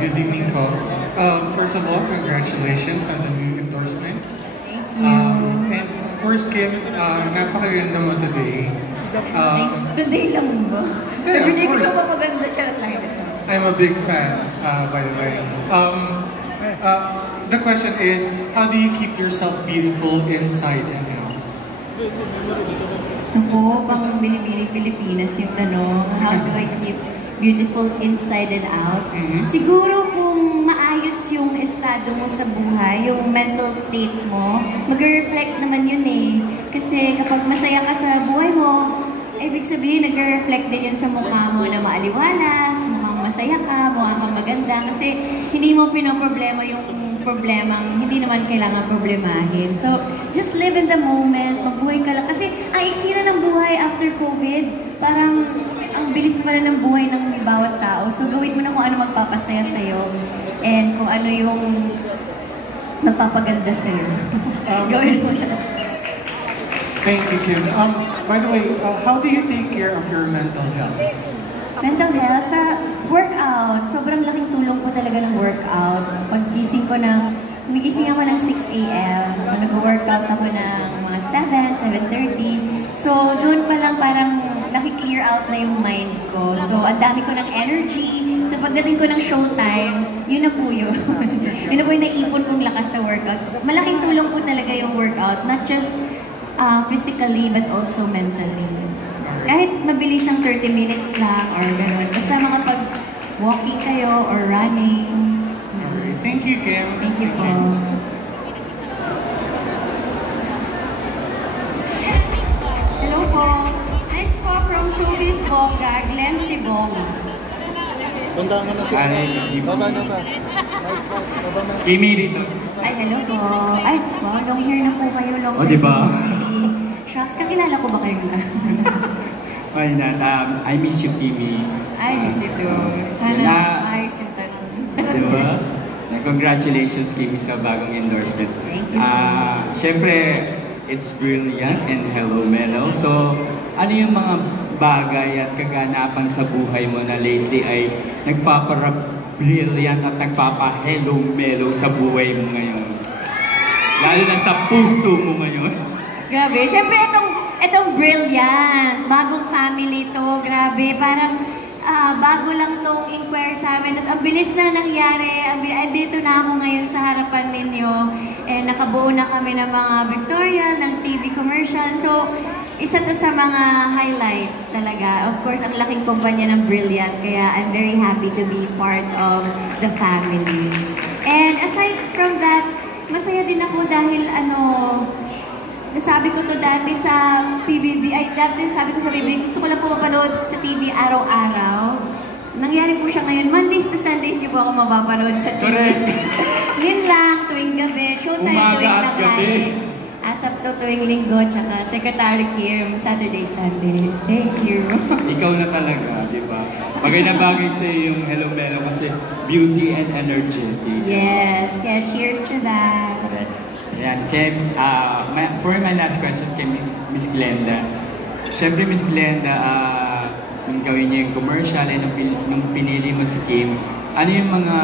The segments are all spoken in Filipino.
good evening po. First of all, congratulations on the new endorsement. Thank you. And of course, Kim, napakaganda mo today. Today lang ba? Yeah, of Hindi ko course. siya mapaganda, charot lang ito. I'm a big fan, by the way. The question is, how do you keep yourself beautiful inside and out? Ako, pang binibili Pilipinas yung tanong, how do I keep beautiful inside and out? Siguro kung maayos yung estado mo sa buhay, yung mental state mo, mag-reflect naman yun eh. Kasi kapag masaya ka sa buhay mo, ibig sabihin nag-reflect din yun sa mukha mo na maaliwalas, mukhang masaya ka, mukhang kang maganda. Kasi hindi mo pinoproblema yung problemang hindi naman kailangan problemahin. So, just live in the moment, magbuhay ka lang. Kasi ang iksira ng buhay after COVID, parang ang bilis pala ng buhay ng bawat tao. So, gawin mo na kung ano magpapasaya sa'yo and kung ano yung magpapaganda sa'yo. Gawin mo na. Thank you, Kim. By the way, how do you take care of your mental health? Mental health, sa workout. Sobrang laking tulong po talaga ng workout. Paggising ko gumigising ako ng 6 a.m. So, nag-workout ako ng mga 7, 7:30. So, doon pa lang parang naki-clear out na yung mind ko. So, ang dami ko ng energy. So, pagdating ko ng showtime, yun na po yun. Yun na po yung naipon kong lakas sa workout. Malaking tulong po talaga yung workout. Not just physically, but also mentally. Kahit mabilis ang 30 minutes lang or gano'n. Basta makapag-walking kayo or running. Thank you, Kim. Thank you po. Hello po. Next po from Showbiz Bongga, Glenn Sibong. Punta mo na si Baba na ba? Kimi rito. Ay, hello po. Ay, wow, long hair na po kayo. Long hair. Diba? Shucks, kakilala ko ba kayo lang? Why not? I miss you, Kimi. I miss you too. Sana ayos yung tanong. Diba? Congratulations, Kimi, sa bagong endorsement. Thank you. Siyempre, it's brilliant and hello, Melo. So, ano yung mga bagay at kaganapan sa buhay mo na lately ay nagpapara-brilliant at nagpapa-hello, Melo sa buhay mo ngayon? Lalo na sa puso mo ngayon. Grabe. Siyempre, itong brilliant. Bagong family to. Grabe. Parang bago lang tong inquire sa amin. Tapos ang bilis na nangyari. Dito na ako ngayon sa harapan ninyo. Nakabuo na kami ng mga pictorial, ng TV commercial. So, isa to sa mga highlights talaga. Of course, ang laking kumpanya ng Brilliant. Kaya I'm very happy to be part of the family. And aside from that, masaya din ako dahil nasabi ko to dati sa PBB, dati sabi ko sa PBB, gusto ko lang po mapanood sa TV araw-araw. Nangyari po siya ngayon, Mondays to Sundays niyo po ako mapapanood sa TV. Yun lang, tuwing gabi, showtime tuwing tanghali. Sabado tuwing linggo, tsaka Secretary Kim, Saturday, Sundays. Thank you. Ikaw na talaga, di ba? Bagay na bagay sa'yo yung Hello Melo kasi beauty and energetic. Yes, kaya cheers to that. Ayan, Kim, for my last question kay Miss Glenda. Siyempre, Miss Glenda, nung gawin niya yung commercial and nung pinili mo si Kim, ano yung mga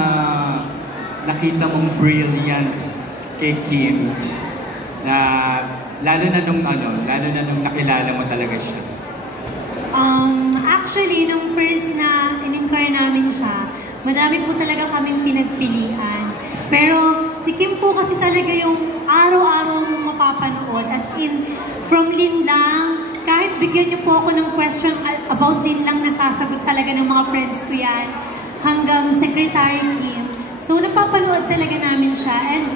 nakita mong brilliant kay Kim na lalo na nung nakilala mo talaga siya? Actually, nung first na in-inquire namin siya, madami po talaga kaming pinagpilian. Pero si Kim po kasi talaga yung araw-araw mong mapapanood. As in, from Linlang, kahit bigyan niyo po ako ng question about Linlang, nasasagot talaga ng mga friends ko yan. Hanggang Secretary Kim. So, napapanood talaga namin siya. And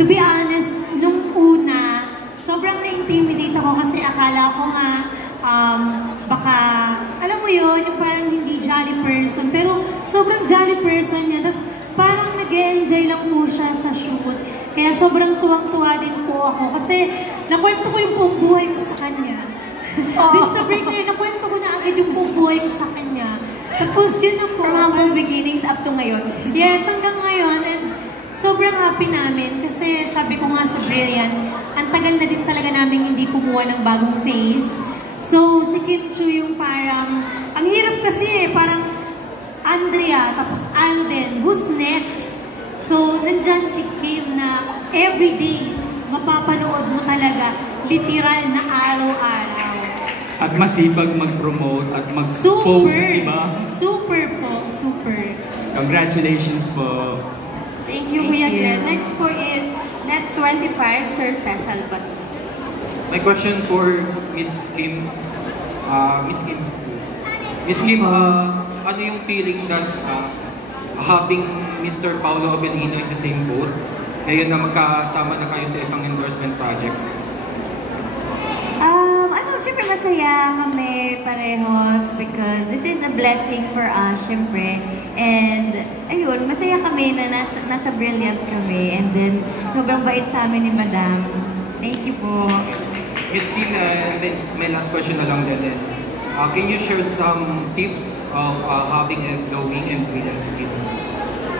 to be honest, nung una, sobrang na-intimidate ako kasi akala ko nga, baka, alam mo yun, yung parang hindi jolly person. Pero sobrang jolly person niya. Tapos parang nag-enjoy lang po siya sa shoot. Kaya sobrang tuwang-tuwa din po ako. Kasi nakwento ko yung buong buhay ko sa kanya. Din sa break na yun, nakwento ko na agad yung buong buhay ko sa kanya. Tapos yun na po. From humble beginnings up to ngayon. Yes, hanggang ngayon. And sobrang happy namin. Kasi sabi ko nga sa Brilliant, ang tagal na din talaga namin hindi kumuha ng bagong face. So, si Kim Chiu yung parang, ang hirap kasi parang Andrea, tapos Al lang din, who's next? So, nandyan si Kim na everyday, mapapanood mo talaga, literal na araw-araw. At masipag mag-promote at Super! mag-post, di ba? Super po, super. Congratulations po. Thank you, Kuya Glenn. Next po is Net25, Sir Cecil Bato. My question for Miss Kim. Miss Kim, ano yung feeling that having Mr. Paolo Abelino in the same boat, ngayon na magkasama na kayo sa isang endorsement project? Siyempre masaya kami parehos because this is a blessing for us, siyempre. And ayun, masaya kami na nasa Brilliant kami. And then, sobrang bait sa amin ni Madam. Thank you po. Miss Kim, may last question na lang din. Can you share some tips of having a glowing and brilliant skin?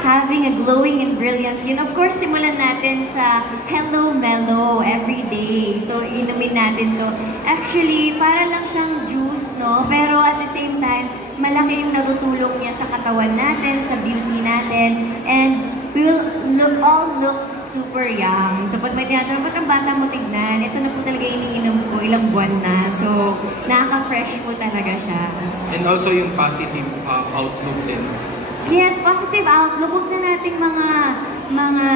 Having a glowing and brilliant skin. Of course, simulan natin sa Hello Mellow every day. So, inumin natin to. Actually, para lang siyang juice, no? Pero at the same time, malaki yung natutulong niya sa katawan natin, sa beauty natin. And we will all look super young. So, pag may tinatanong, ba't ang bata mo tignan? Ito na po talaga iniinom ko, ilang buwan na. So, nakaka-fresh po talaga siya. And also yung positive outlook din. Yes, positive outlook. Huwag na nating mga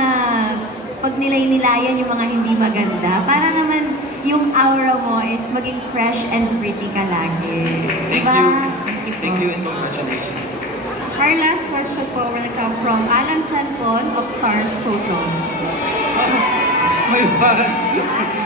pag nilay-nilayan yung mga hindi maganda. Para naman yung aura mo is maging fresh and pretty ka lagi. Thank diba? you. Thank Thank you you and congratulations. Our last question po will come from Alan Santon of Stars Photo. May balance.